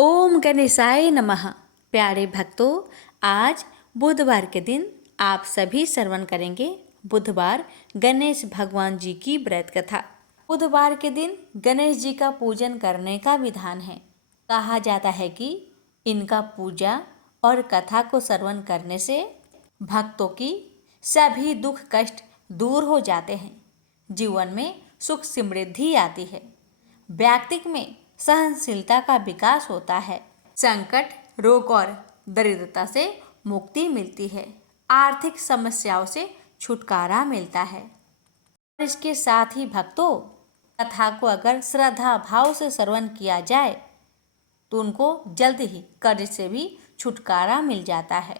ओम गणेशाय नमः। प्यारे भक्तों, आज बुधवार के दिन आप सभी श्रवण करेंगे बुधवार गणेश भगवान जी की व्रत कथा। बुधवार के दिन गणेश जी का पूजन करने का विधान है। कहा जाता है कि इनका पूजा और कथा को श्रवण करने से भक्तों की सभी दुख कष्ट दूर हो जाते हैं, जीवन में सुख समृद्धि आती है, व्यक्ति में सहनशीलता का विकास होता है, संकट रोग और दरिद्रता से मुक्ति मिलती है, आर्थिक समस्याओं से छुटकारा मिलता है। और इसके साथ ही भक्तों, कथा को अगर श्रद्धा भाव से श्रवण किया जाए तो उनको जल्द ही कर्ज से भी छुटकारा मिल जाता है।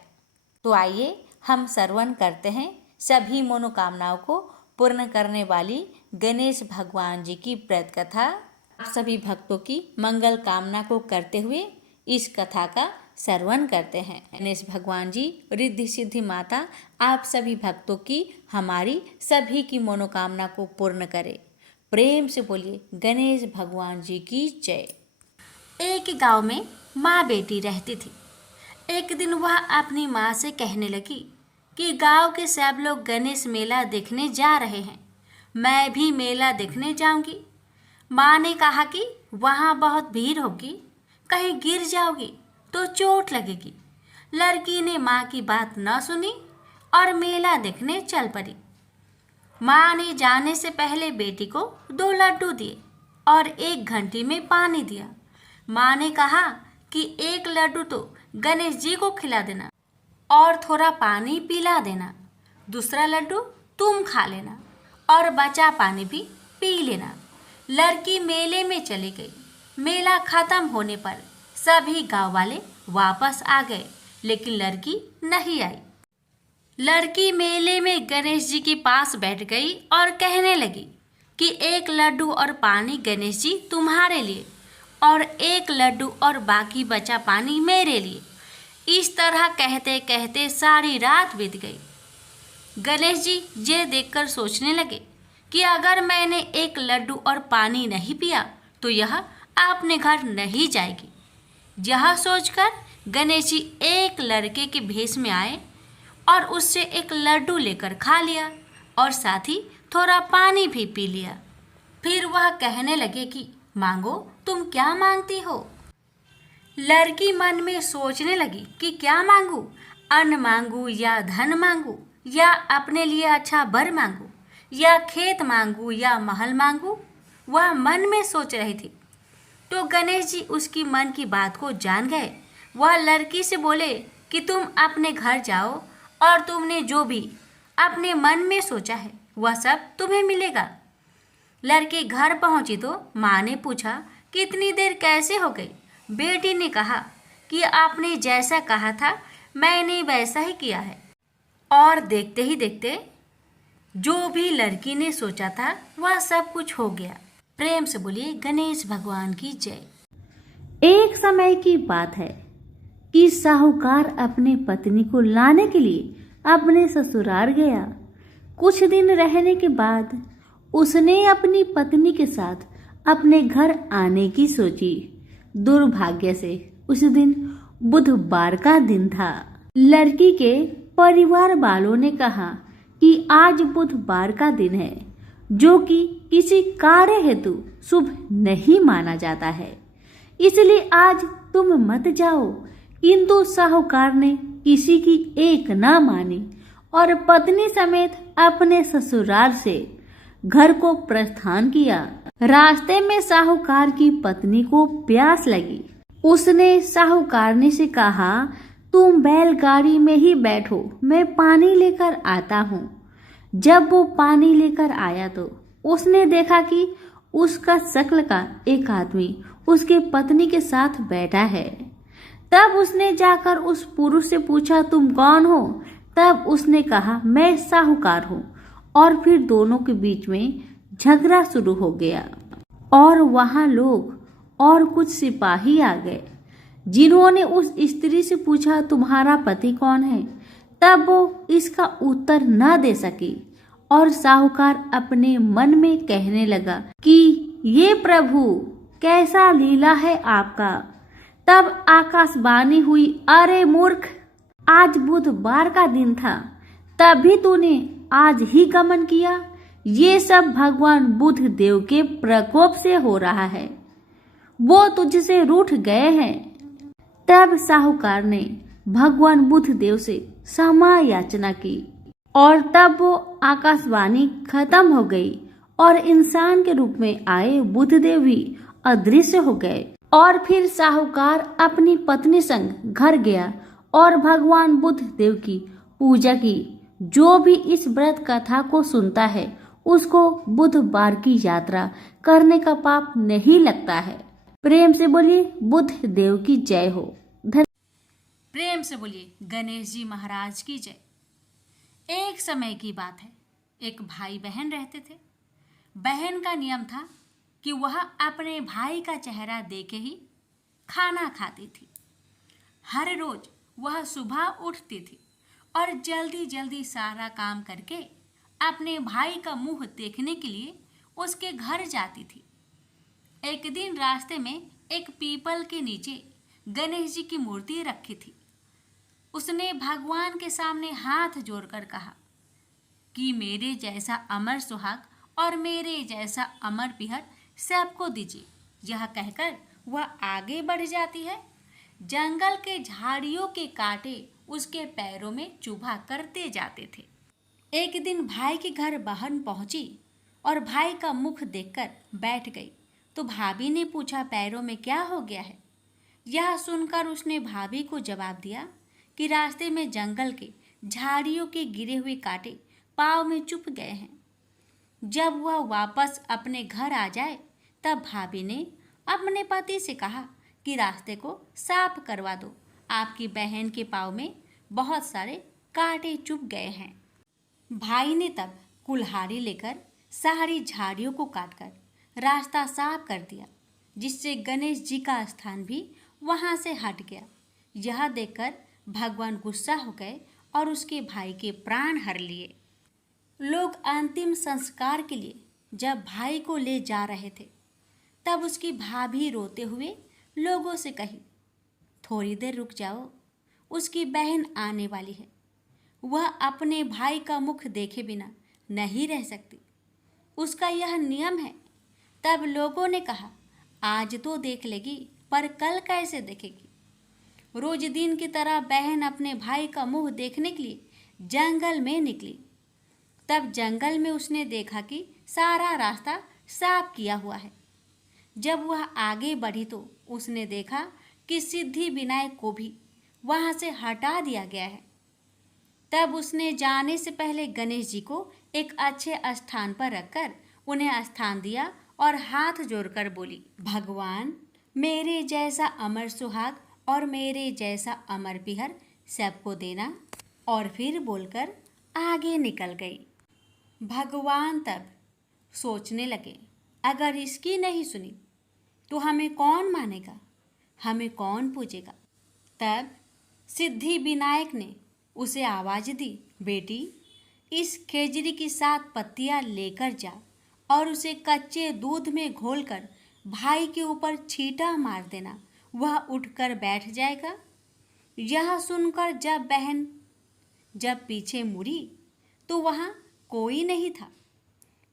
तो आइए हम श्रवण करते हैं सभी मनोकामनाओं को पूर्ण करने वाली गणेश भगवान जी की व्रत कथा। आप सभी भक्तों की मंगल कामना को करते हुए इस कथा का श्रवण करते हैं। गणेश भगवान जी, रिद्धि सिद्धि माता आप सभी भक्तों की, हमारी सभी की मनोकामना को पूर्ण करे। प्रेम से बोलिए गणेश भगवान जी की जय। एक गांव में माँ बेटी रहती थी। एक दिन वह अपनी माँ से कहने लगी कि गांव के सब लोग गणेश मेला देखने जा रहे हैं, मैं भी मेला देखने जाऊंगी। माँ ने कहा कि वहाँ बहुत भीड़ होगी, कहीं गिर जाओगी तो चोट लगेगी। लड़की ने माँ की बात न सुनी और मेला देखने चल पड़ी। माँ ने जाने से पहले बेटी को 2 लड्डू दिए और 1 घंटी में पानी दिया। माँ ने कहा कि 1 लड्डू तो गणेश जी को खिला देना और थोड़ा पानी पिला देना, दूसरा लड्डू तुम खा लेना और बचा पानी भी पी लेना। लड़की मेले में चली गई। मेला खत्म होने पर सभी गांव वाले वापस आ गए, लेकिन लड़की नहीं आई। लड़की मेले में गणेश जी के पास बैठ गई और कहने लगी कि 1 लड्डू और पानी गणेश जी तुम्हारे लिए और 1 लड्डू और बाकी बचा पानी मेरे लिए। इस तरह कहते कहते सारी रात बीत गई। गणेश जी ये देखकर सोचने लगे कि अगर मैंने 1 लड्डू और पानी नहीं पिया तो यह अपने घर नहीं जाएगी। यह सोचकर गणेश जी एक लड़के के भेष में आए और उससे 1 लड्डू लेकर खा लिया और साथ ही थोड़ा पानी भी पी लिया। फिर वह कहने लगे कि मांगो, तुम क्या मांगती हो। लड़की मन में सोचने लगी कि क्या मांगू, अन्न मांगू या धन मांगू या अपने लिए अच्छा वर मांगू या खेत मांगू या महल मांगू। वह मन में सोच रही थी। तो गणेश जी उसकी मन की बात को जान गए। वह लड़की से बोले कि तुम अपने घर जाओ और तुमने जो भी अपने मन में सोचा है वह सब तुम्हें मिलेगा। लड़की घर पहुंची तो माँ ने पूछा कि इतनी देर कैसे हो गई। बेटी ने कहा कि आपने जैसा कहा था मैंने वैसा ही किया है। और देखते ही देखते जो भी लड़की ने सोचा था वह सब कुछ हो गया। प्रेम से बोलिए गणेश भगवान की जय। एक समय की बात है कि साहूकार अपने पत्नी को लाने के लिए अपने ससुराल गया। कुछ दिन रहने के बाद उसने अपनी पत्नी के साथ अपने घर आने की सोची। दुर्भाग्य से उस दिन बुधवार का दिन था। लड़की के परिवार वालों ने कहा कि आज बुधवार का दिन है, जो कि किसी कार्य हेतु शुभ नहीं माना जाता है, इसलिए आज तुम मत जाओ। किंतु साहूकार ने किसी की एक ना मानी और पत्नी समेत अपने ससुराल से घर को प्रस्थान किया। रास्ते में साहूकार की पत्नी को प्यास लगी। उसने साहूकारनी से कहा, तुम बैलगाड़ी में ही बैठो, मैं पानी लेकर आता हूँ। जब वो पानी लेकर आया तो उसने देखा कि उसका शक्ल का एक आदमी उसके पत्नी के साथ बैठा है। तब उसने जाकर उस पुरुष से पूछा, तुम कौन हो। तब उसने कहा, मैं साहूकार हूँ। और फिर दोनों के बीच में झगड़ा शुरू हो गया और वहां लोग और कुछ सिपाही आ गए, जिन्होंने उस स्त्री से पूछा, तुम्हारा पति कौन है। तब वो इसका उत्तर न दे सकी और साहूकार अपने मन में कहने लगा कि ये प्रभु कैसा लीला है आपका। तब आकाशवाणी हुई, अरे मूर्ख, आज बुधवार का दिन था, तभी तूने आज ही गमन किया। ये सब भगवान बुध देव के प्रकोप से हो रहा है, वो तुझसे रूठ गए हैं। तब साहूकार ने भगवान बुध देव से क्षमा याचना की और तब वो आकाशवाणी खत्म हो गई और इंसान के रूप में आए बुधदेव भी अदृश्य हो गए। और फिर साहूकार अपनी पत्नी संग घर गया और भगवान बुद्ध देव की पूजा की। जो भी इस व्रत कथा को सुनता है उसको बुधवार की यात्रा करने का पाप नहीं लगता है। प्रेम से बोलिए बुद्ध देव की जय हो। प्रेम से बोलिए गणेश जी महाराज की जय। एक समय की बात है, एक भाई बहन रहते थे। बहन का नियम था कि वह अपने भाई का चेहरा देख ही खाना खाती थी। हर रोज वह सुबह उठती थी और जल्दी जल्दी सारा काम करके अपने भाई का मुंह देखने के लिए उसके घर जाती थी। एक दिन रास्ते में एक पीपल के नीचे गणेश जी की मूर्ति रखी थी। उसने भगवान के सामने हाथ जोड़कर कहा कि मेरे जैसा अमर सुहाग और मेरे जैसा अमर पिहर सबको दीजिए। यह कहकर वह आगे बढ़ जाती है। जंगल के झाड़ियों के कांटे उसके पैरों में चुभा करते जाते थे। एक दिन भाई के घर बहन पहुंची और भाई का मुख देखकर बैठ गई तो भाभी ने पूछा, पैरों में क्या हो गया है? यह सुनकर उसने भाभी को जवाब दिया कि रास्ते में जंगल के झाड़ियों के गिरे हुए कांटे पाँव में चुभ गए हैं। जब वह वापस अपने घर आ जाए तब भाभी ने अपने पति से कहा कि रास्ते को साफ करवा दो, आपकी बहन के पाँव में बहुत सारे कांटे चुभ गए हैं। भाई ने तब कुल्हाड़ी लेकर सारी झाड़ियों को काटकर रास्ता साफ कर दिया, जिससे गणेश जी का स्थान भी वहां से हट गया। यह देखकर भगवान गुस्सा हो गए और उसके भाई के प्राण हर लिए। लोग अंतिम संस्कार के लिए जब भाई को ले जा रहे थे तब उसकी भाभी रोते हुए लोगों से कही, थोड़ी देर रुक जाओ, उसकी बहन आने वाली है, वह अपने भाई का मुख देखे बिना नहीं रह सकती, उसका यह नियम है। तब लोगों ने कहा, आज तो देख लेगी पर कल कैसे देखेगी? रोज दिन की तरह बहन अपने भाई का मुंह देखने के लिए जंगल में निकली। तब जंगल में उसने देखा कि सारा रास्ता साफ किया हुआ है। जब वह आगे बढ़ी तो उसने देखा कि सिद्धि विनायक को भी वहां से हटा दिया गया है। तब उसने जाने से पहले गणेश जी को एक अच्छे स्थान पर रखकर उन्हें स्थान दिया और हाथ जोड़कर बोली, भगवान मेरे जैसा अमर सुहाग और मेरे जैसा अमर पिहर सबको देना। और फिर बोलकर आगे निकल गई। भगवान तब सोचने लगे, अगर इसकी नहीं सुनी तो हमें कौन मानेगा, हमें कौन पूजेगा? तब सिद्धि विनायक ने उसे आवाज दी, बेटी इस खेजड़ी की 7 पत्तियां लेकर जा और उसे कच्चे दूध में घोलकर भाई के ऊपर छींटा मार देना, वह उठकर बैठ जाएगा। यह सुनकर जब बहन पीछे मुड़ी तो वहाँ कोई नहीं था।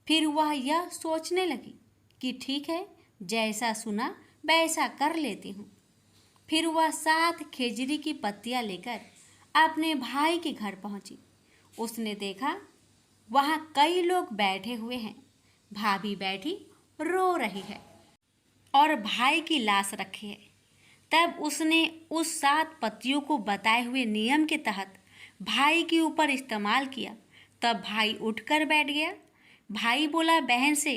फिर वह यह सोचने लगी कि ठीक है, जैसा सुना वैसा कर लेती हूँ। फिर वह 7 खेजड़ी की पत्तियां लेकर अपने भाई के घर पहुंची। उसने देखा वहाँ कई लोग बैठे हुए हैं, भाभी बैठी रो रही है और भाई की लाश रखी है। तब उसने उस 7 पत्तियों को बताए हुए नियम के तहत भाई के ऊपर इस्तेमाल किया। तब भाई उठकर बैठ गया। भाई बोला बहन से,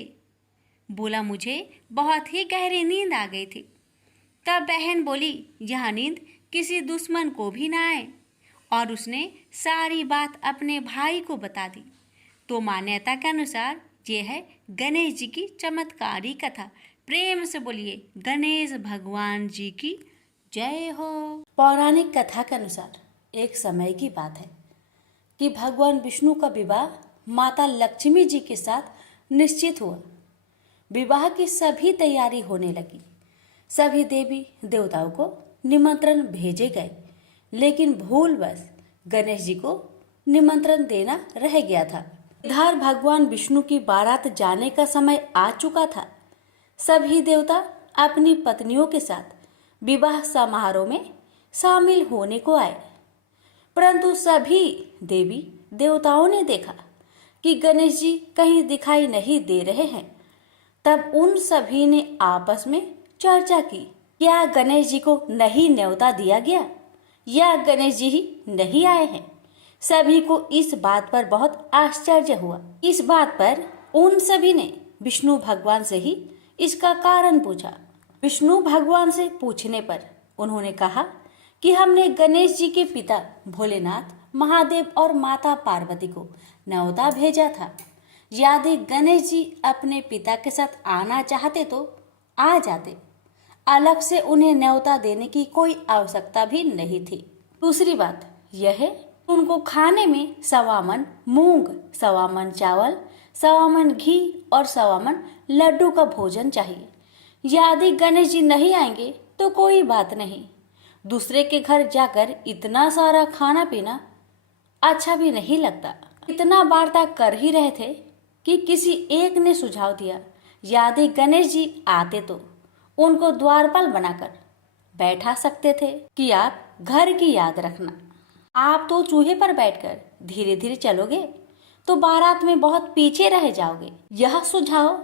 बोला मुझे बहुत ही गहरी नींद आ गई थी। तब बहन बोली, यह नींद किसी दुश्मन को भी ना आए, और उसने सारी बात अपने भाई को बता दी। तो मान्यता के अनुसार ये है गणेश जी की चमत्कारी कथा। प्रेम से बोलिए गणेश भगवान जी की जय हो। पौराणिक कथा के अनुसार एक समय की बात है कि भगवान विष्णु का विवाह माता लक्ष्मी जी के साथ निश्चित हुआ। विवाह की सभी तैयारी होने लगी। सभी देवी देवताओं को निमंत्रण भेजे गए, लेकिन भूलवश गणेश जी को निमंत्रण देना रह गया था। इधर भगवान विष्णु की बारात जाने का समय आ चुका था। सभी देवता अपनी पत्नियों के साथ विवाह समारोह में शामिल होने को आए, परंतु सभी देवी देवताओं ने देखा कि गणेश जी कहीं दिखाई नहीं दे रहे हैं। तब उन सभी ने आपस में चर्चा की, क्या गणेश जी को नहीं न्योता दिया गया या गणेश जी ही नहीं आए हैं। सभी को इस बात पर बहुत आश्चर्य हुआ। इस बात पर उन सभी ने विष्णु भगवान से ही इसका कारण पूछा। विष्णु भगवान से पूछने पर उन्होंने कहा कि हमने गणेश जी के पिता भोलेनाथ, महादेव और माता पार्वती को न्योता भेजा था। यदि गणेश जी अपने पिता के साथ आना चाहते तो आ जाते, अलग से उन्हें न्योता देने की कोई आवश्यकता भी नहीं थी। दूसरी बात यह है, उनको खाने में 1.25 मन मूंग, 1.25 मन चावल, 1.25 मन घी और 1.25 मन लड्डू का भोजन चाहिए। यदि गणेश जी नहीं आएंगे तो कोई बात नहीं, दूसरे के घर जाकर इतना सारा खाना पीना अच्छा भी नहीं लगता। इतना वार्ता कर ही रहे थे कि किसी एक ने सुझाव दिया, यदि गणेश जी आते तो उनको द्वारपाल बनाकर बैठा सकते थे कि आप घर की याद रखना। आप तो चूहे पर बैठकर धीरे धीरे चलोगे तो बारात में बहुत पीछे रह जाओगे। यह सुझाव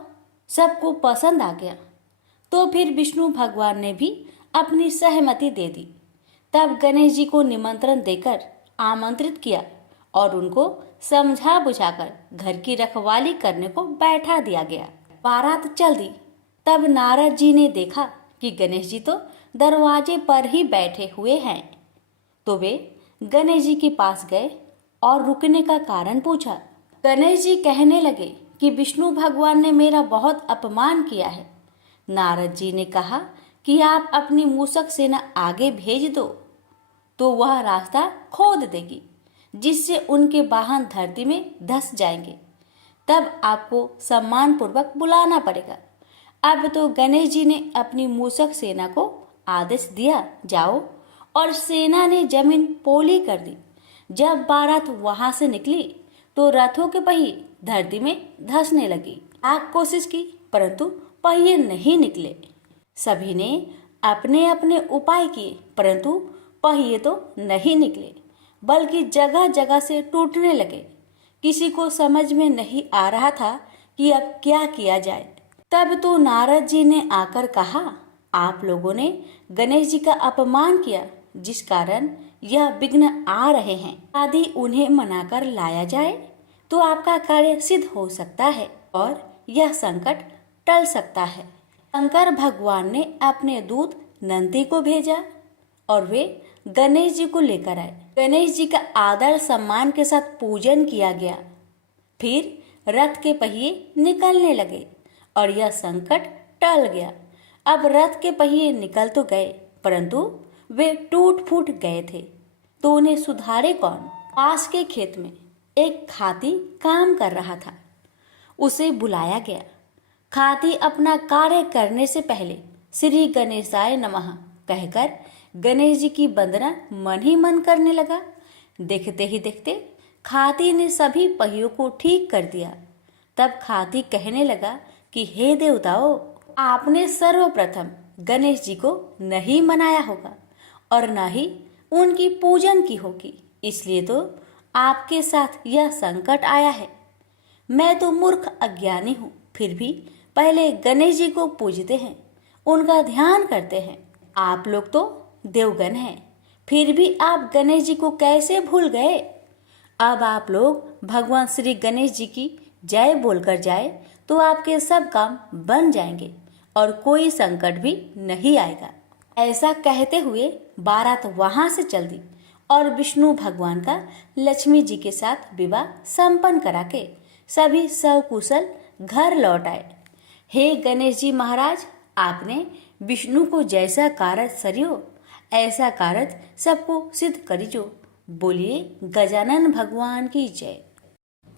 सबको पसंद आ गया, तो फिर विष्णु भगवान ने भी अपनी सहमति दे दी। तब गणेश जी को निमंत्रण देकर आमंत्रित किया और उनको समझा बुझाकर घर की रखवाली करने को बैठा दिया गया। बारात चल दी। तब नारद जी ने देखा कि गणेश जी तो दरवाजे पर ही बैठे हुए हैं, तो वे गणेश जी के पास गए और रुकने का कारण पूछा। गणेश जी कहने लगे कि विष्णु भगवान ने मेरा बहुत अपमान किया है। नारद जी ने कहा कि आप अपनी मूषक सेना आगे भेज दो तो वह रास्ता खोद देगी, जिससे उनके वाहन धरती में धंस जाएंगे। तब आपको सम्मान पूर्वक बुलाना पड़ेगा। अब तो गणेश जी ने अपनी मूषक सेना को आदेश दिया, जाओ, और सेना ने जमीन पोली कर दी। जब बारात वहां से निकली तो रथों के पहिए धरती में धंसने लगी। लाख कोशिश की परंतु पहिए नहीं निकले। सभी ने अपने अपने उपाय किए परंतु पहिए तो नहीं निकले, बल्कि जगह जगह से टूटने लगे। किसी को समझ में नहीं आ रहा था कि अब क्या किया जाए। तब तो नारद जी ने आकर कहा, आप लोगों ने गणेश जी का अपमान किया, जिस कारण यह विघ्न आ रहे हैं। यदि उन्हें मनाकर लाया जाए तो आपका कार्य सिद्ध हो सकता है और यह संकट टल सकता है। शंकर भगवान ने अपने दूत नंदी को भेजा और वे गणेश जी को लेकर आए। गणेश जी का आदर सम्मान के साथ पूजन किया गया। फिर रथ के पहिए निकलने लगे और यह संकट टल गया। अब रथ के पहिए निकल तो गए परंतु वे टूट फूट गए थे, तो उन्हें सुधारे कौन। पास के खेत में एक खाती काम कर रहा था। उसे बुलाया गया। खाती अपना कार्य करने से पहले श्री गणेशाय नमः कहकर गणेश जी की वंदना मन ही मन करने लगा। देखते ही देखते खाती ने सभी पहियों को ठीक कर दिया। तब खाती कहने लगा कि हे देवताओं, आपने सर्वप्रथम गणेश जी को नहीं मनाया होगा और न ही उनकी पूजन की होगी, इसलिए तो आपके साथ यह संकट आया है। मैं तो मूर्ख अज्ञानी हूँ, फिर भी पहले गणेश जी को पूजते हैं, उनका ध्यान करते हैं। आप लोग तो देवगण हैं, फिर भी आप गणेश जी को कैसे भूल गए। अब आप लोग भगवान श्री गणेश जी की जय बोलकर जाए तो आपके सब काम बन जाएंगे और कोई संकट भी नहीं आएगा। ऐसा कहते हुए बारात वहां से चल दी और विष्णु भगवान का लक्ष्मी जी के साथ विवाह संपन्न करा के सभी सकुशल घर लौट आए। हे गणेश जी महाराज, आपने विष्णु को जैसा कारज सरियो ऐसा कारज सबको सिद्ध करिजो। बोलिए गजानन भगवान की जय।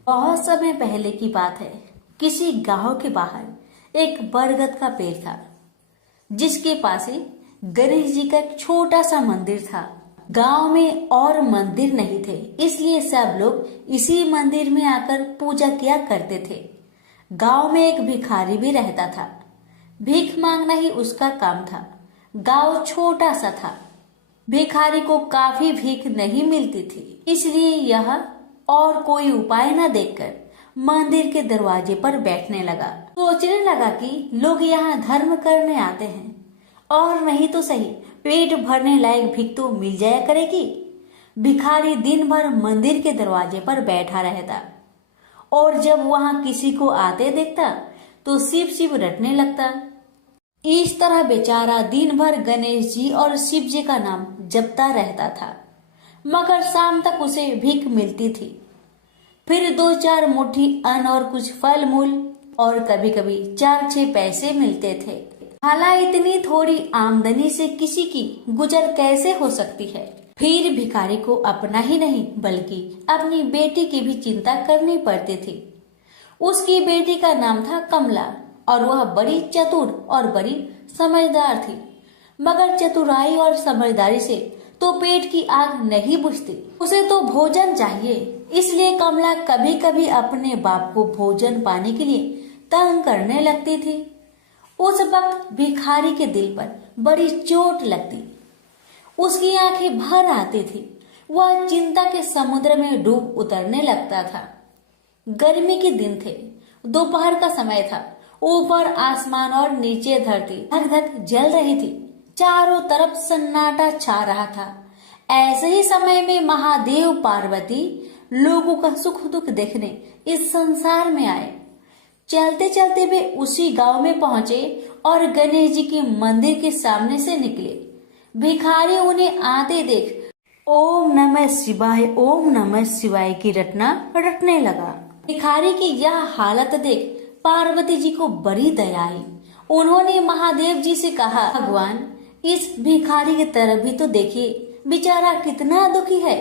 बहुत समय पहले की बात है। किसी गांव के बाहर एक बरगद का पेड़ था, जिसके पास ही गणेश जी का एक छोटा सा मंदिर था। गांव में और मंदिर नहीं थे, इसलिए सब लोग इसी मंदिर में आकर पूजा किया करते थे। गांव में एक भिखारी भी रहता था। भीख मांगना ही उसका काम था। गांव छोटा सा था। भिखारी को काफी भीख नहीं मिलती थी, इसलिए यह और कोई उपाय न देखकर मंदिर के दरवाजे पर बैठने लगा। सोचने लगा कि लोग यहाँ धर्म करने आते हैं और नहीं तो सही पेट भरने लायक भीख तो मिल जाया करेगी। भिखारी दिन भर मंदिर के दरवाजे पर बैठा रहता और जब वहां किसी को आते देखता तो शिव शिव रटने लगता। इस तरह बेचारा दिन भर गणेश जी और शिव जी का नाम जपता रहता था, मगर शाम तक उसे भीख मिलती थी। फिर 2-4 मुट्ठी अन्न और कुछ फल मूल और कभी कभी 4-6 पैसे मिलते थे। हालांकि इतनी थोड़ी आमदनी से किसी की गुजर कैसे हो सकती है। फिर भिखारी को अपना ही नहीं बल्कि अपनी बेटी की भी चिंता करनी पड़ती थी। उसकी बेटी का नाम था कमला और वह बड़ी चतुर और बड़ी समझदार थी, मगर चतुराई और समझदारी से तो पेट की आग नहीं बुझती, उसे तो भोजन चाहिए। इसलिए कमला कभी कभी अपने बाप को भोजन पाने के लिए तंग करने लगती थी। उस वक्त भिखारी के दिल पर बड़ी चोट लगती, उसकी आंखें भर आती थी। वह चिंता के समुद्र में डूब उतरने लगता था। गर्मी के दिन थे, दोपहर का समय था। ऊपर आसमान और नीचे धरती धक धक जल रही थी। चारों तरफ सन्नाटा छा रहा था। ऐसे ही समय में महादेव पार्वती लोगों का सुख दुख देखने इस संसार में आए। चलते चलते वे उसी गांव में पहुंचे और गणेश जी के मंदिर के सामने से निकले। भिखारी उन्हें आते देख ओम नमः शिवाय की रटना रटने लगा। भिखारी की यह हालत देख पार्वती जी को बड़ी दया आई। उन्होंने महादेव जी से कहा, भगवान इस भिखारी की तरफ भी तो देखिए, बेचारा कितना दुखी है।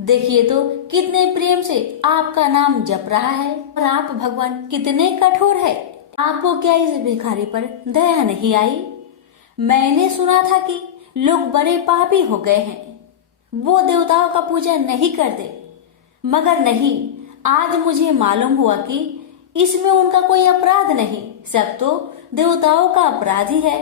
देखिए तो कितने प्रेम से आपका नाम जप रहा है और आप भगवान कितने कठोर है। आपको क्या इस भिखारी पर दया नहीं आई? मैंने सुना था कि लोग बड़े पापी हो गए हैं, वो देवताओं का पूजा नहीं करते, मगर नहीं, आज मुझे मालूम हुआ कि इसमें उनका कोई अपराध नहीं, सब तो देवताओं का अपराध ही है।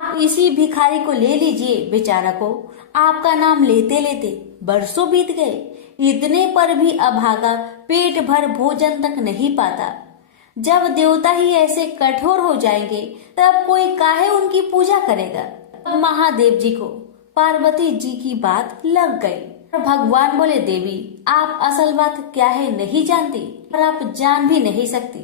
आप इसी भिखारी को ले लीजिए। बेचारा को आपका नाम लेते लेते बरसों बीत गए, इतने पर भी अभागा पेट भर भोजन तक नहीं पाता। जब देवता ही ऐसे कठोर हो जाएंगे तब कोई काहे उनकी पूजा करेगा। महादेव जी को पार्वती जी की बात लग गई। भगवान बोले, देवी आप असल बात क्या है नहीं जानती और आप जान भी नहीं सकती,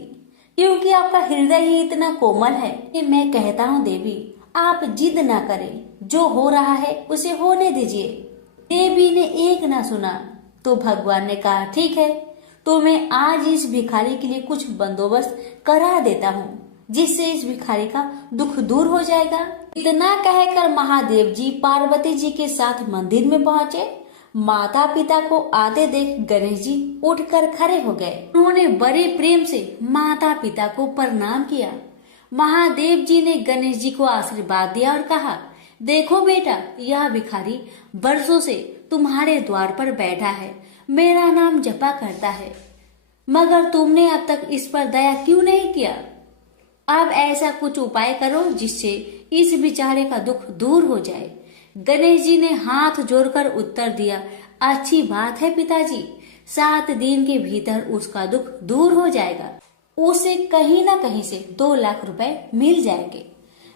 क्योंकि आपका हृदय ही इतना कोमल है कि मैं कहता हूँ देवी आप जिद ना करें, जो हो रहा है उसे होने दीजिए। देवी ने एक ना सुना तो भगवान ने कहा, ठीक है तो मैं आज इस भिखारी के लिए कुछ बंदोबस्त करा देता हूँ, जिससे इस भिखारी का दुख दूर हो जाएगा। इतना कहकर महादेव जी पार्वती जी के साथ मंदिर में पहुँचे। माता पिता को आते देख गणेश जी उठकर खड़े हो गए। उन्होंने बड़े प्रेम से माता पिता को प्रणाम किया। महादेव जी ने गणेश जी को आशीर्वाद दिया और कहा, देखो बेटा, यह भिखारी बरसों से तुम्हारे द्वार पर बैठा है, मेरा नाम जपा करता है, मगर तुमने अब तक इस पर दया क्यों नहीं किया? अब ऐसा कुछ उपाय करो जिससे इस बेचारे का दुख दूर हो जाए। गणेश जी ने हाथ जोड़कर उत्तर दिया, अच्छी बात है पिताजी, 7 दिन के भीतर उसका दुख दूर हो जाएगा, उसे कहीं न कहीं से 2 लाख रुपए मिल जाएंगे।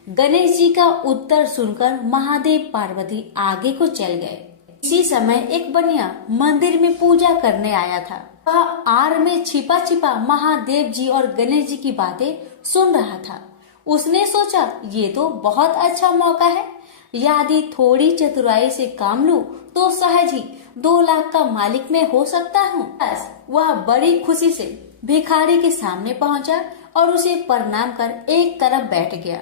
गणेश जी का उत्तर सुनकर महादेव पार्वती आगे को चल गए। इसी समय एक बनिया मंदिर में पूजा करने आया था। वह आड़ में छिपा छिपा महादेव जी और गणेश जी की बातें सुन रहा था। उसने सोचा, ये तो बहुत अच्छा मौका है, यदि थोड़ी चतुराई से काम लूं तो सहज ही 2 लाख का मालिक मैं हो सकता हूँ। बस वह बड़ी खुशी से भिखारी के सामने पहुंचा और उसे प्रणाम कर एक तरफ बैठ गया।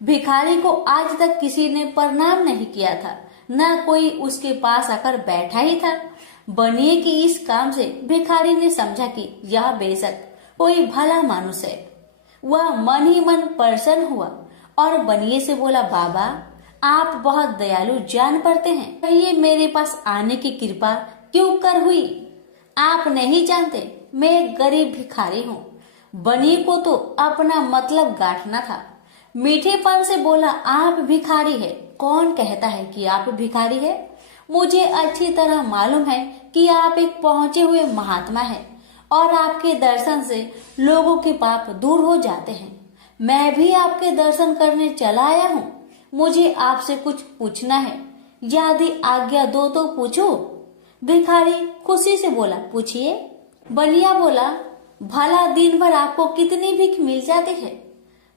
भिखारी को आज तक किसी ने प्रणाम नहीं किया था, न कोई उसके पास आकर बैठा ही था। बनिए की इस काम से भिखारी ने समझा कि यह बेशक कोई भला मानुष है। वह मन ही मन प्रसन्न हुआ और बनिए से बोला, बाबा आप बहुत दयालु जान पड़ते हैं। कहिए मेरे पास आने की कृपा क्यों कर हुई? आप नहीं जानते मैं एक गरीब भिखारी हूँ। बनिए को तो अपना मतलब गांठना था। मीठेपन से बोला, आप भिखारी है? कौन कहता है कि आप भिखारी है? मुझे अच्छी तरह मालूम है कि आप एक पहुंचे हुए महात्मा हैं और आपके दर्शन से लोगों के पाप दूर हो जाते हैं। मैं भी आपके दर्शन करने चला आया हूँ। मुझे आपसे कुछ पूछना है, यदि आज्ञा दो तो पूछो। भिखारी खुशी से बोला, पूछिए। बनिया बोला, भला दिन भर आपको कितनी भीख मिल जाती है?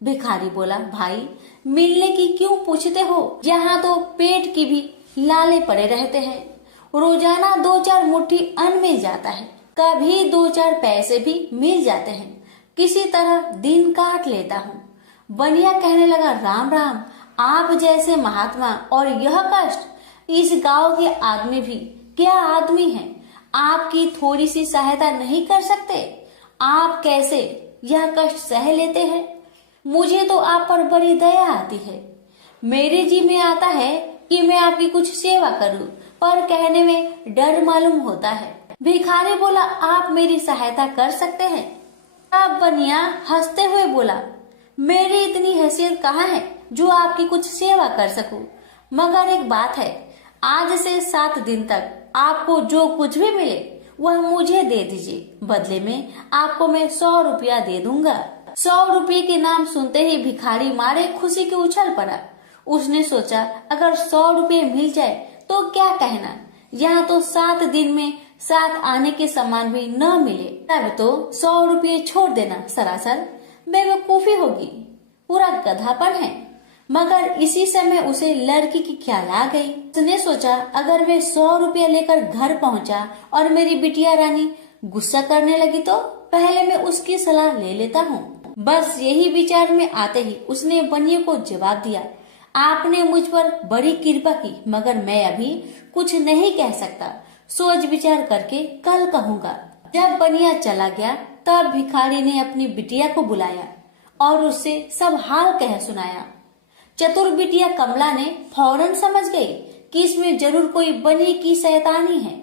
भिखारी बोला, भाई मिलने की क्यों पूछते हो? यहाँ तो पेट की भी लाले पड़े रहते हैं। रोजाना 2-4 मुट्ठी अन्न मिल जाता है, कभी 2-4 पैसे भी मिल जाते हैं। किसी तरह दिन काट लेता हूँ। बनिया कहने लगा, राम राम, आप जैसे महात्मा और यह कष्ट। इस गांव के आदमी भी क्या आदमी हैं? आपकी थोड़ी सी सहायता नहीं कर सकते? आप कैसे यह कष्ट सह लेते हैं? मुझे तो आप पर बड़ी दया आती है। मेरे जी में आता है कि मैं आपकी कुछ सेवा करूं, पर कहने में डर मालूम होता है। भिखारी बोला, आप मेरी सहायता कर सकते हैं? अब बनिया हंसते हुए बोला, मेरी इतनी हैसियत कहाँ है जो आपकी कुछ सेवा कर सकूं? मगर एक बात है, आज से 7 दिन तक आपको जो कुछ भी मिले वह मुझे दे दीजिए। बदले में आपको मैं 100 रुपया दे दूंगा। 100 रुपये के नाम सुनते ही भिखारी मारे खुशी के उछल पड़ा। उसने सोचा, अगर 100 रुपये मिल जाए तो क्या कहना, यहाँ तो 7 दिन में 7 आने के सामान भी न मिले, तब तो 100 रुपये छोड़ देना सरासर बेवकूफी होगी, पूरा गधापन है। मगर इसी समय उसे लड़की की ख्याल आ गई। उसने सोचा, अगर मैं 100 रुपया लेकर घर पहुंचा और मेरी बिटिया रानी गुस्सा करने लगी तो पहले मैं उसकी सलाह ले लेता हूँ। बस यही विचार में आते ही उसने बनिए को जवाब दिया, आपने मुझ पर बड़ी कृपा की, मगर मैं अभी कुछ नहीं कह सकता। सोच विचार करके कल कहूँगा। जब बनिया चला गया तब भिखारी ने अपनी बिटिया को बुलाया और उससे सब हाल कह सुनाया। चतुर बिटिया कमला ने फौरन समझ गई कि इसमें जरूर कोई बनिए की शैतानी है।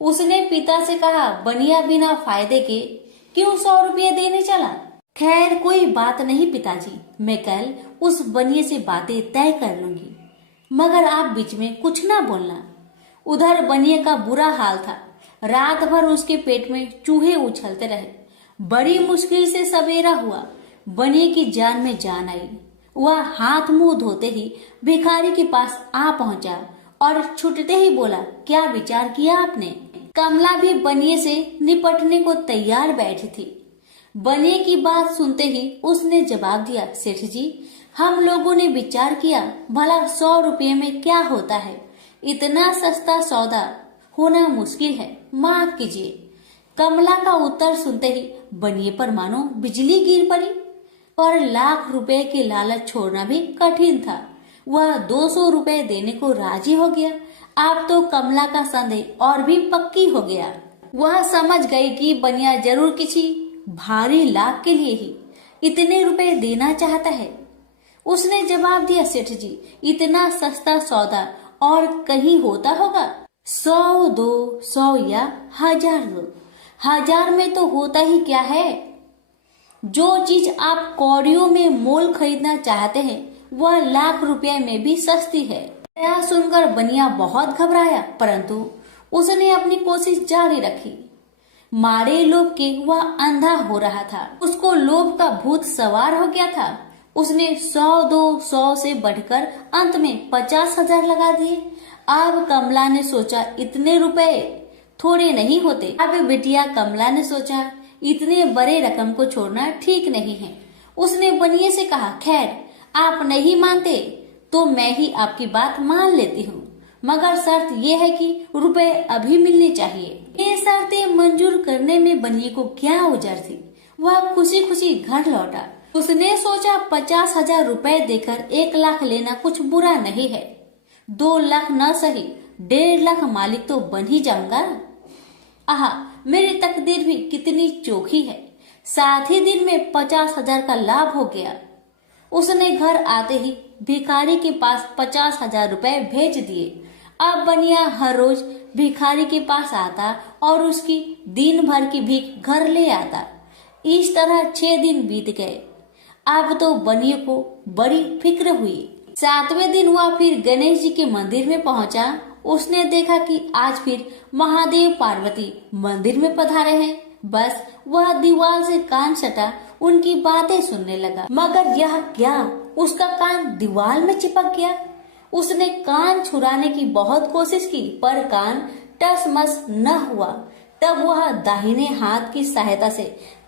उसने पिता से कहा, बनिया बिना फायदे के क्यों 100 रुपये देने चला? खैर कोई बात नहीं पिताजी, मैं कल उस बनिए से बातें तय कर लूंगी, मगर आप बीच में कुछ ना बोलना। उधर बनिए का बुरा हाल था। रात भर उसके पेट में चूहे उछलते रहे। बड़ी मुश्किल से सवेरा हुआ। बनिए की जान में जान आई। वह हाथ मुंह धोते ही भिखारी के पास आ पहुंचा और छुटते ही बोला, क्या विचार किया आपने? कमला भी बनिए से निपटने को तैयार बैठी थी। बनिए की बात सुनते ही उसने जवाब दिया, सेठ जी, हम लोगों ने विचार किया, भला 100 रुपये में क्या होता है? इतना सस्ता सौदा होना मुश्किल है, माफ कीजिए। कमला का उत्तर सुनते ही बनिए पर मानो बिजली गिर पड़ी। और लाख रुपए के लालच छोड़ना भी कठिन था। वह 200 रुपए देने को राजी हो गया। अब तो कमला का संदेह और भी पक्की हो गया। वह समझ गई कि बनिया जरूर किसी भारी लाभ के लिए ही इतने रुपए देना चाहता है। उसने जवाब दिया, सेठ जी, इतना सस्ता सौदा और कहीं होता होगा? 100 दो, 100 या 1000 दो। 1000 में तो होता ही क्या है? जो चीज आप कौड़ियों में मोल खरीदना चाहते हैं वह लाख रुपए में भी सस्ती है। यह सुनकर बनिया बहुत घबराया, परंतु उसने अपनी कोशिश जारी रखी। मारे लोभ के वह अंधा हो रहा था। उसको लोभ का भूत सवार हो गया था। उसने 100 दो, 100 से बढ़कर अंत में 50,000 लगा दिए। अब कमला ने सोचा, इतने रुपए थोड़े नहीं होते। अब बिटिया कमला ने सोचा, इतने बड़े रकम को छोड़ना ठीक नहीं है। उसने बनिए से कहा, खैर आप नहीं मानते तो मैं ही आपकी बात मान लेती हूँ, मगर शर्त यह है कि रुपए अभी मिलने चाहिए। ये शर्तें मंजूर करने में बनिए को क्या उजर थी। वह खुशी खुशी घर लौटा। उसने सोचा 50,000 रुपए देकर 1 लाख लेना कुछ बुरा नहीं है। 2 लाख न सही 1.5 लाख मालिक तो बन ही जाऊंगा। आहा, मेरी तकदीर भी कितनी चोखी है। 7 ही दिन में 50,000 का लाभ हो गया। उसने घर आते ही भिखारी के पास 50,000 रुपए भेज दिए। अब बनिया हर रोज भिखारी के पास आता और उसकी दिन भर की भीख घर ले आता। इस तरह 6 दिन बीत गए। अब तो बनिए को बड़ी फिक्र हुई। 7वें दिन वह फिर गणेश जी के मंदिर में पहुंचा। उसने देखा कि आज फिर महादेव पार्वती मंदिर में पधारे हैं। बस वह दीवार से कान सटा उनकी बातें सुनने लगा, मगर यह क्या, उसका कान दीवार में चिपक गया। उसने कान छुड़ाने की बहुत कोशिश की, पर कान टसमस न हुआ। तब वह दाहिने हाथ की सहायता से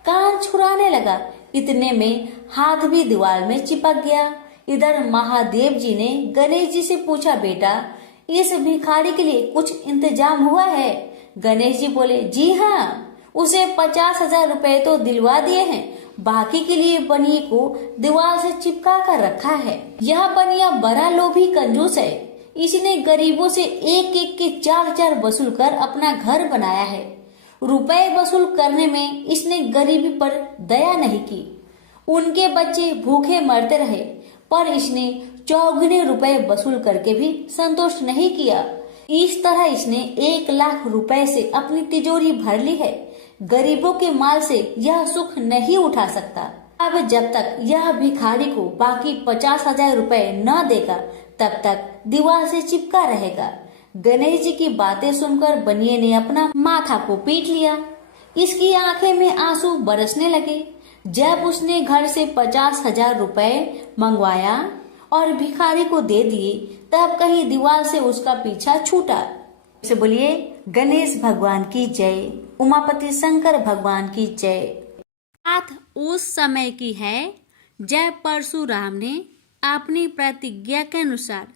कान छुड़ाने लगा। इतने में हाथ भी दीवार में चिपक गया। इधर महादेव जी ने गणेश जी से पूछा, बेटा इस भिखारी के लिए कुछ इंतजाम हुआ है? गणेश जी बोले, जी हाँ, उसे 50,000 रुपए तो दिलवा दिए हैं, बाकी के लिए बनिए को दीवार से चिपका कर रखा है। यह बनिया बड़ा लोभी कंजूस है। इसने गरीबों से एक एक के 4-4 वसूल कर अपना घर बनाया है। रुपए वसूल करने में इसने गरीबी पर दया नहीं की। उनके बच्चे भूखे मरते रहे, पर इसने 4 रुपए वसूल करके भी संतोष नहीं किया। इस तरह इसने 1 लाख रुपए से अपनी तिजोरी भर ली है। गरीबों के माल से यह सुख नहीं उठा सकता। अब जब तक यह भिखारी को बाकी 50,000 रुपए न देगा, तब तक दीवार से चिपका रहेगा। गणेश जी की बातें सुनकर बनिए ने अपना माथा को पीट लिया। इसकी आंखें में आंसू बरसने लगे। जब उसने घर से 50,000 रुपए मंगवाया और भिखारी को दे दिए, तब कहीं दीवार से उसका पीछा छूटा। से बोलिए गणेश भगवान की जय, उमापति शंकर भगवान की जय। बात उस समय की है जब परशुराम ने अपनी प्रतिज्ञा के अनुसार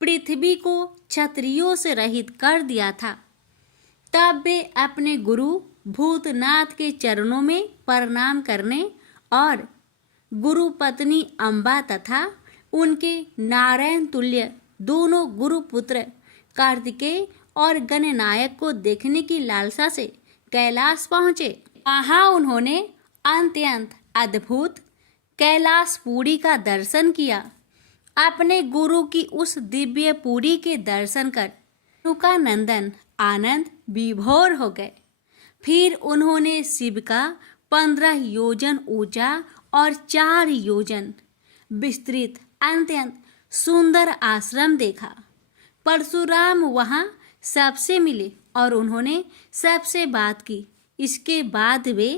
पृथ्वी को क्षत्रियों से रहित कर दिया था। तब वे अपने गुरु भूतनाथ के चरणों में प्रणाम करने और गुरु पत्नी अम्बा तथा उनके नारायण तुल्य दोनों गुरु पुत्र कार्तिकेय और गणनायक को देखने की लालसा से कैलाश पहुंचे। वहां उन्होंने अत्यंत अद्भुत कैलाशपुरी का दर्शन किया। अपने गुरु की उस दिव्य पुरी के दर्शन कर उनका नंदन आनंद विभोर हो गए। फिर उन्होंने शिव का 15 योजन ऊंचा और 4 योजन विस्तृत अत्यंत सुंदर आश्रम देखा। परशुराम वहां सबसे मिले और उन्होंने सबसे बात की। इसके बाद वे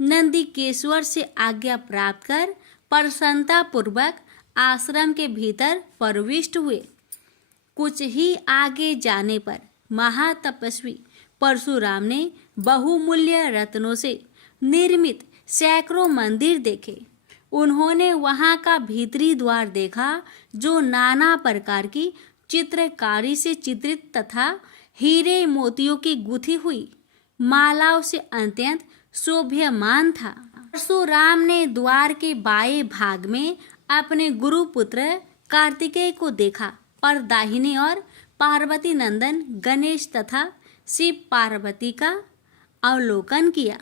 नंदीकेश्वर से आज्ञा प्राप्त कर प्रसन्नता पूर्वक आश्रम के भीतर प्रविष्ट हुए। कुछ ही आगे जाने पर महातपस्वी परशुराम ने बहुमूल्य रत्नों से निर्मित सैकड़ों मंदिर देखे। उन्होंने वहां का भीतरी द्वार देखा, जो नाना प्रकार की चित्रकारी से चित्रित तथा हीरे मोतियों की गुथी हुई मालाओं से अत्यंत शोभ्यमान था। परशुराम ने द्वार के बाएं भाग में अपने गुरु पुत्र कार्तिकेय को देखा और दाहिने ओर पार्वती नंदन गणेश तथा शिव पार्वती का अवलोकन किया।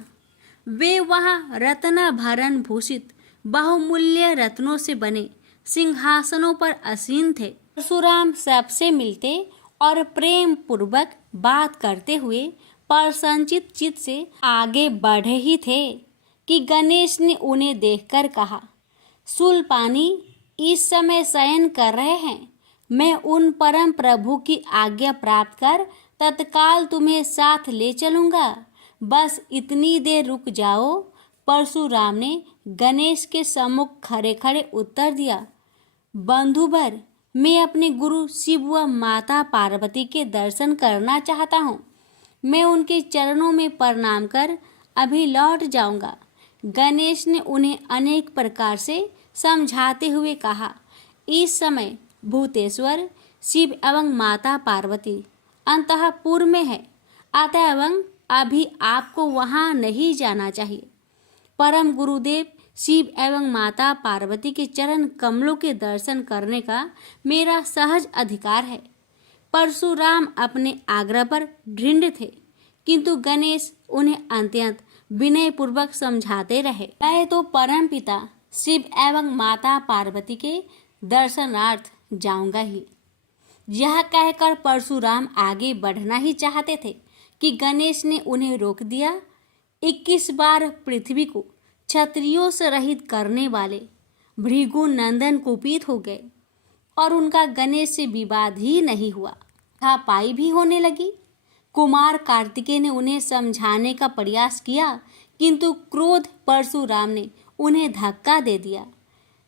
वे वहां रत्नाभरण भूषित बहुमूल्य रत्नों से बने सिंहासनों पर आसीन थे। परशुराम सबसे मिलते और प्रेम पूर्वक बात करते हुए प्रसन्नचित चित्त से आगे बढ़े ही थे कि गणेश ने उन्हें देखकर कहा, शूलपाणी इस समय शयन कर रहे हैं। मैं उन परम प्रभु की आज्ञा प्राप्त कर तत्काल तुम्हें साथ ले चलूंगा। बस इतनी देर रुक जाओ। परशुराम ने गणेश के सम्मुख खड़े खड़े उत्तर दिया, बंधुवर, मैं अपने गुरु शिव व माता पार्वती के दर्शन करना चाहता हूँ। मैं उनके चरणों में प्रणाम कर अभी लौट जाऊंगा। गणेश ने उन्हें अनेक प्रकार से समझाते हुए कहा, इस समय भूतेश्वर शिव एवं माता पार्वती अंतःपुर में है, अतएव अभी आपको वहां नहीं जाना चाहिए। परम गुरुदेव शिव एवं माता पार्वती के चरण कमलों के दर्शन करने का मेरा सहज अधिकार है। परशुराम अपने आग्रह पर दृढ़ थे, किंतु गणेश उन्हें अत्यंत विनय पूर्वक समझाते रहे। मैं तो परम पिता शिव एवं माता पार्वती के दर्शनार्थ जाऊंगा ही। यह कहकर परशुराम आगे बढ़ना ही चाहते थे कि गणेश ने उन्हें रोक दिया। 21 बार पृथ्वी को क्षत्रियों से रहित करने वाले भृगु नंदन कुपित हो गए और उनका गणेश से विवाद ही नहीं हुआ, हाथापाई भी होने लगी। कुमार कार्तिकेय ने उन्हें समझाने का प्रयास किया, किंतु क्रोध परशुराम ने उन्हें धक्का दे दिया,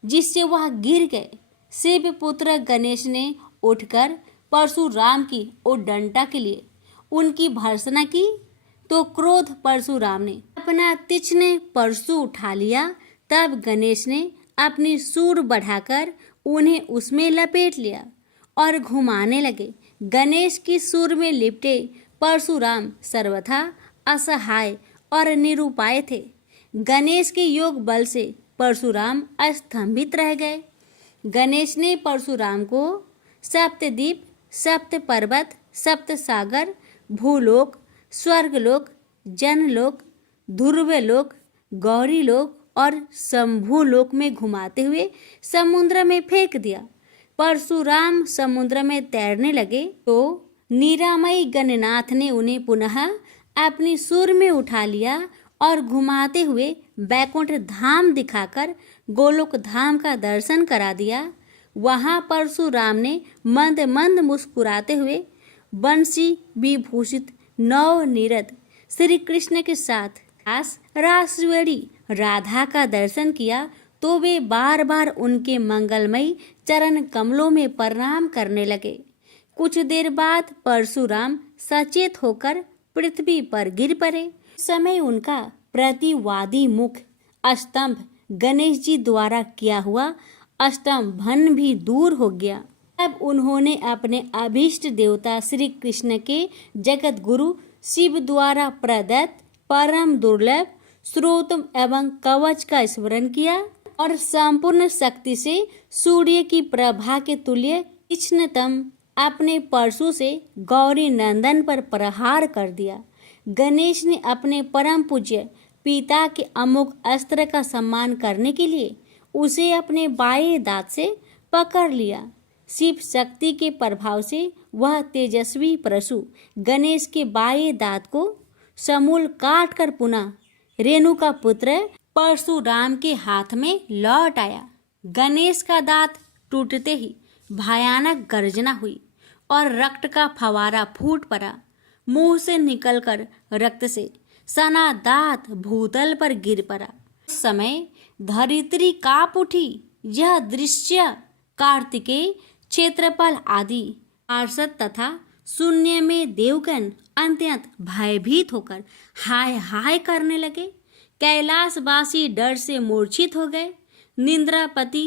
जिससे वह गिर गए। शिव पुत्र गणेश ने उठकर परशुराम की उद्दंडता के लिए उनकी भर्त्सना की, तो क्रोध परशुराम ने अपना तीक्ष्ण परशु उठा लिया। तब गणेश ने अपनी सूंड बढ़ाकर उन्हें उसमें लपेट लिया और घुमाने लगे। गणेश की सूंड में लिपटे परशुराम सर्वथा असहाय और निरुपाय थे। गणेश के योग बल से परशुराम स्तंभित रह गए। गणेश ने परशुराम को सप्तद्वीप, सप्त पर्वत, सप्त सागर, भूलोक, स्वर्गलोक, जनलोक, ध्रुवलोक, गौरीलोक और शंभुलोक में घुमाते हुए समुद्र में फेंक दिया। परशुराम समुद्र में तैरने लगे तो निरामयी गणनाथ ने उन्हें पुनः अपनी सूंड में उठा लिया और घुमाते हुए बैकुंठ धाम दिखाकर गोलोक धाम का दर्शन करा दिया। वहां परशुराम ने मंद मंद मुस्कुराते हुए बंसी विभूषित नवनीरद श्री कृष्ण के साथ रासवेड़ी राधा का दर्शन किया, तो वे बार बार उनके मंगलमयी चरण कमलों में प्रणाम करने लगे। कुछ देर बाद परशुराम सचेत होकर पृथ्वी पर गिर पड़े। इस समय उनका प्रतिवादी मुख स्तंभ गणेश जी द्वारा किया हुआ स्तंभन भी दूर हो गया। तब उन्होंने अपने अभीष्ट देवता श्री कृष्ण के जगत गुरु शिव द्वारा प्रदत्त परम दुर्लभ स्रोत एवं कवच का स्मरण किया और संपूर्ण शक्ति से सूर्य की प्रभा के तुल्य तीक्ष्णतम अपने परशु से गौरी नंदन पर प्रहार कर दिया। गणेश ने अपने परम पूज्य पिता के अमोघ अस्त्र का सम्मान करने के लिए उसे अपने बाएं दांत से पकड़ लिया। शिव शक्ति के प्रभाव से वह तेजस्वी परशु गणेश के बाएं दांत को समूल काट कर पुनः रेणु का पुत्र परशुराम के हाथ में लौट आया। गणेश का दांत टूटते ही भयानक गर्जना हुई और रक्त का फवारा फूट पड़ा। मुंह से निकलकर रक्त से सना दांत भूतल पर गिर पड़ा। उस समय धरित्री कांप उठी। यह दृश्य कार्तिकेय, क्षेत्रपाल आदि पार्षद तथा शून्य में देवगण अत्यंत भयभीत होकर हाय हाय करने लगे। कैलाशवासी डर से मूर्छित हो गए। निंद्रापति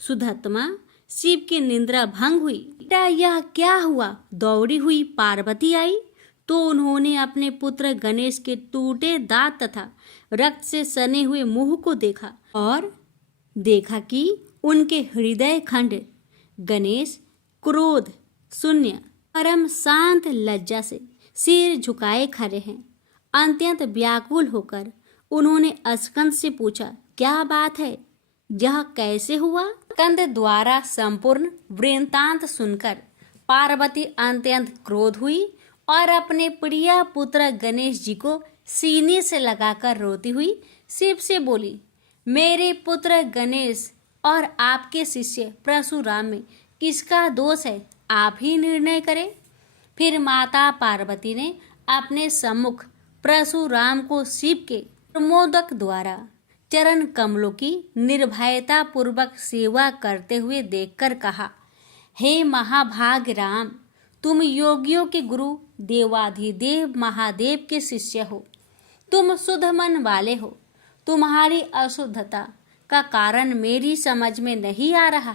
सुधत्मा शिव की निंद्रा भंग हुई। बेटा यह क्या हुआ? दौड़ी हुई पार्वती आई तो उन्होंने अपने पुत्र गणेश के टूटे दांत तथा रक्त से सने हुए मुंह को देखा और देखा कि उनके हृदय खंड गणेश क्रोध शून्य परम शांत लज्जा से सिर झुकाए खड़े हैं। अत्यंत व्याकुल होकर उन्होंने स्कंद से पूछा, क्या बात है? यह कैसे हुआ? स्कंद द्वारा संपूर्ण वृत्तांत सुनकर पार्वती अत्यंत क्रोध हुई और अपने प्रिय पुत्र गणेश जी को सीने से लगाकर रोती हुई शिव से बोली, मेरे पुत्र गणेश और आपके शिष्य परशुराम में किसका दोष है? आप ही निर्णय करें। फिर माता पार्वती ने अपने सम्मुख परशुराम को शिव के प्रमोदक द्वारा चरण कमलों की निर्भयता पूर्वक सेवा करते हुए देखकर कहा, हे महाभाग राम, तुम योगियों के गुरु देवाधिदेव महादेव के शिष्य हो। तुम शुद्ध मन वाले हो। तुम्हारी अशुद्धता का कारण मेरी समझ में नहीं आ रहा।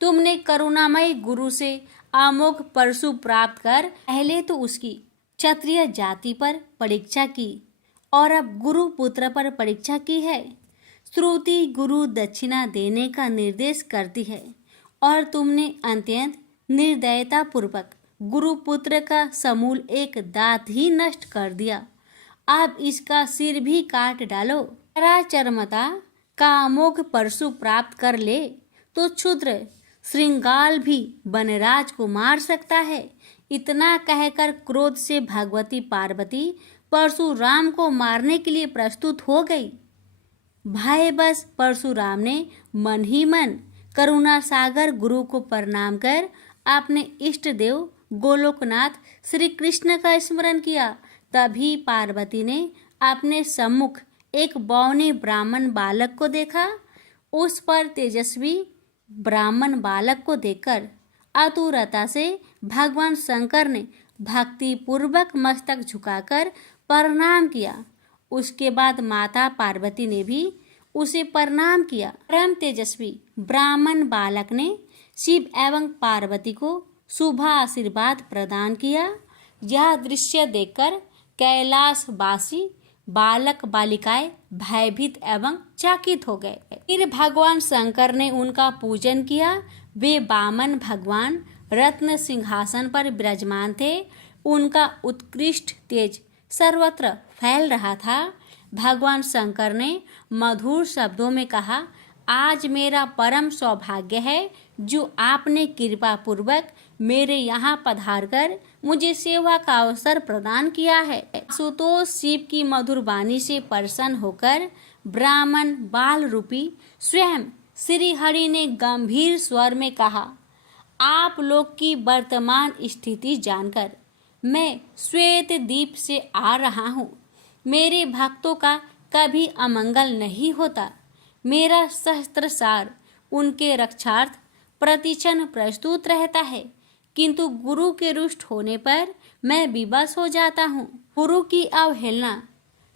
तुमने करुणामय गुरु से अमोघ परशु प्राप्त कर पहले तो उसकी क्षत्रिय जाति पर परीक्षा की और अब गुरु पुत्र पर परीक्षा की है। श्रुति गुरु दक्षिणा देने का निर्देश करती है और तुमने अत्यंत निर्दयता पूर्वक गुरु पुत्र का समूल एक दांत ही नष्ट कर दिया। अब इसका सिर भी काट डालो। चरमता कामोघ परशु प्राप्त कर ले तो क्षुद्र श्रृंगाल भी वनराज को मार सकता है। इतना कहकर क्रोध से भगवती पार्वती परशुराम को मारने के लिए प्रस्तुत हो गई। भय बस परशुराम ने मन ही मन करुणा सागर गुरु को प्रणाम कर अपने इष्ट देव गोलोकनाथ श्री कृष्ण का स्मरण किया। तभी पार्वती ने अपने सम्मुख एक बौने ब्राह्मण बालक को देखा। उस पर तेजस्वी ब्राह्मण बालक को देखकर आतुरता से भगवान शंकर ने भक्ति पूर्वक मस्तक झुकाकर प्रणाम किया। उसके बाद माता पार्वती ने भी उसे प्रणाम किया। परम तेजस्वी ब्राह्मण बालक ने शिव एवं पार्वती को शुभ आशीर्वाद प्रदान किया। यह दृश्य देखकर कैलाशवासी बालक बालिकाएं भयभीत एवं चकित हो गए। फिर भगवान शंकर ने उनका पूजन किया। वे वामन भगवान रत्न सिंहासन पर विराजमान थे। उनका उत्कृष्ट तेज सर्वत्र फैल रहा था। भगवान शंकर ने मधुर शब्दों में कहा, आज मेरा परम सौभाग्य है जो आपने कृपा पूर्वक मेरे यहाँ पधारकर मुझे सेवा का अवसर प्रदान किया है। आशुतोष शिव की मधुर वाणी से प्रसन्न होकर ब्राह्मण बाल रूपी स्वयं श्री हरि ने गंभीर स्वर में कहा, आप लोग की वर्तमान स्थिति जानकर मैं श्वेत द्वीप से आ रहा हूँ। मेरे भक्तों का कभी अमंगल नहीं होता। मेरा सहस्त्रसार उनके रक्षार्थ प्रतिक्षण प्रस्तुत रहता है, किंतु गुरु के रुष्ट होने पर मैं विवश हो जाता हूँ। गुरु की अवहेलना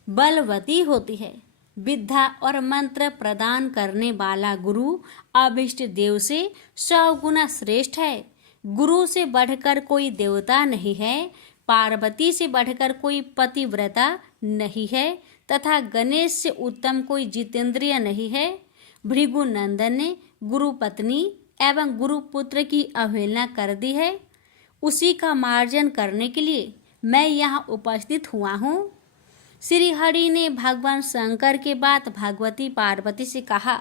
बलवती होती है। विद्या और मंत्र प्रदान करने वाला गुरु अभिष्ट देव से 100 गुना श्रेष्ठ है। गुरु से बढ़कर कोई देवता नहीं है, पार्वती से बढ़कर कोई पतिव्रता नहीं है तथा गणेश से उत्तम कोई जितेंद्रिय नहीं है। भृगु नंदन ने गुरु पत्नी एवं गुरु पुत्र की अवहेलना कर दी है। उसी का मार्जन करने के लिए मैं यहाँ उपस्थित हुआ हूँ। श्री हरि ने भगवान शंकर के बाद भगवती पार्वती से कहा,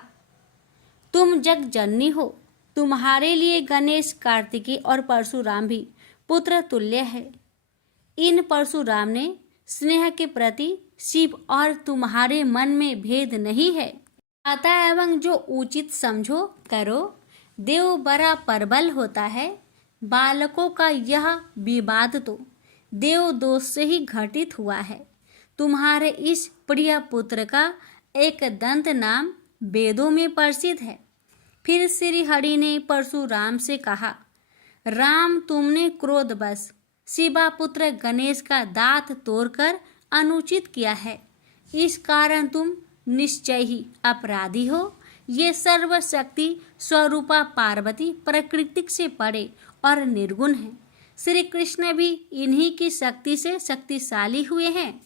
तुम जग जननी हो। तुम्हारे लिए गणेश, कार्तिकेय और परशुराम भी पुत्र तुल्य है। इन परशुराम ने स्नेह के प्रति शिव और तुम्हारे मन में भेद नहीं है। आता एवं जो उचित समझो करो। देव बड़ा प्रबल होता है। बालकों का यह विवाद तो देव दोष से ही घटित हुआ है। तुम्हारे इस प्रिय पुत्र का एक दंत नाम वेदों में प्रसिद्ध है। फिर श्री हरि ने परशुराम से कहा, राम, तुमने क्रोधवश शिवा पुत्र गणेश का दांत तोड़कर अनुचित किया है। इस कारण तुम निश्चय ही अपराधी हो। ये सर्वशक्ति स्वरूपा पार्वती प्रकृति से परे और निर्गुण है। श्री कृष्ण भी इन्हीं की शक्ति से शक्तिशाली हुए हैं।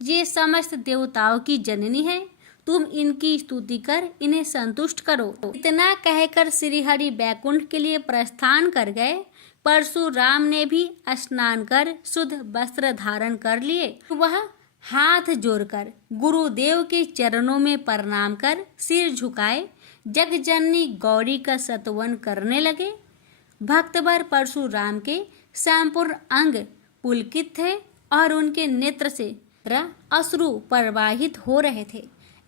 ये समस्त देवताओं की जननी है। तुम इनकी स्तुति कर इन्हें संतुष्ट करो। इतना कहकर श्री हरि बैकुंठ के लिए प्रस्थान कर गए। परशुराम ने भी स्नान कर शुद्ध वस्त्र धारण कर लिए। वह हाथ जोड़कर गुरुदेव के चरणों में प्रणाम कर सिर झुकाए जगजननी गौरी का स्तवन करने लगे। भक्तवर परशुराम के संपूर्ण अंग पुलकित थे और उनके नेत्र से अश्रु प्रवाहित हो रहे थे।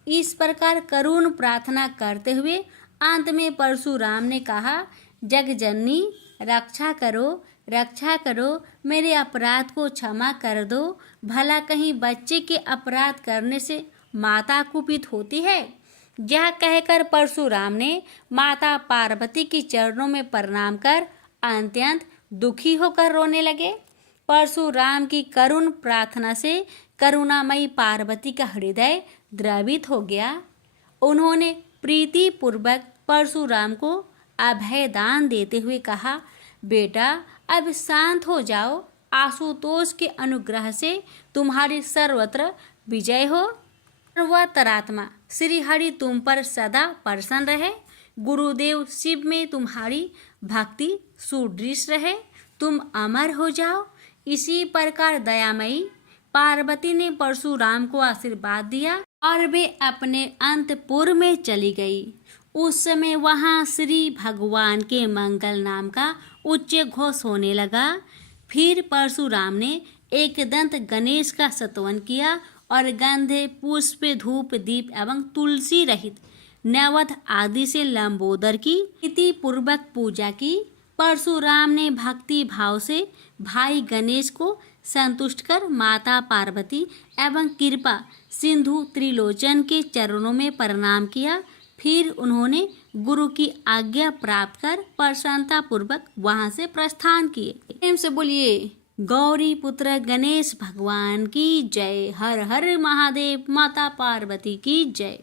इस प्रकार करुण प्रार्थना करते हुए अंत में परशुराम ने कहा, जगजननी रक्षा करो, रक्षा करो, मेरे अपराध को क्षमा कर दो। भला कहीं बच्चे के अपराध करने से माता कुपित होती है। यह कहकर परशुराम ने माता पार्वती के चरणों में प्रणाम कर अत्यंत दुखी होकर रोने लगे। परशुराम की करुण प्रार्थना से करुणामयी पार्वती का हृदय द्रवित हो गया। उन्होंने प्रीति पूर्वक परशुराम को अभय दान देते हुए कहा, बेटा अब शांत हो जाओ। आशुतोष के अनुग्रह से तुम्हारी सर्वत्र विजय हो। सर्वतरात्मा श्री हरि तुम पर सदा प्रसन्न रहे। गुरुदेव शिव में तुम्हारी भक्ति सुदृढ़ रहे। तुम अमर हो जाओ। इसी प्रकार दयामयी पार्वती ने परशुराम को आशीर्वाद दिया। और वे अपने अंतपुर में चली गई। उस समय वहां श्री भगवान के मंगल नाम का उच्च घोष होने लगा। फिर परशुराम ने एक दंत गणेश का स्तवन किया और गंधे, पुष्प, धूप, दीप एवं तुलसी रहित नैवेद्य आदि से लंबोदर की विधि पूर्वक पूजा की। परशुराम ने भक्ति भाव से भाई गणेश को संतुष्ट कर माता पार्वती एवं कृपा सिंधु त्रिलोचन के चरणों में प्रणाम किया। फिर उन्होंने गुरु की आज्ञा प्राप्त कर प्रसन्नता पूर्वक वहां से प्रस्थान किए। प्रेम से बोलिए गौरी पुत्र गणेश भगवान की जय। हर हर महादेव। माता पार्वती की जय।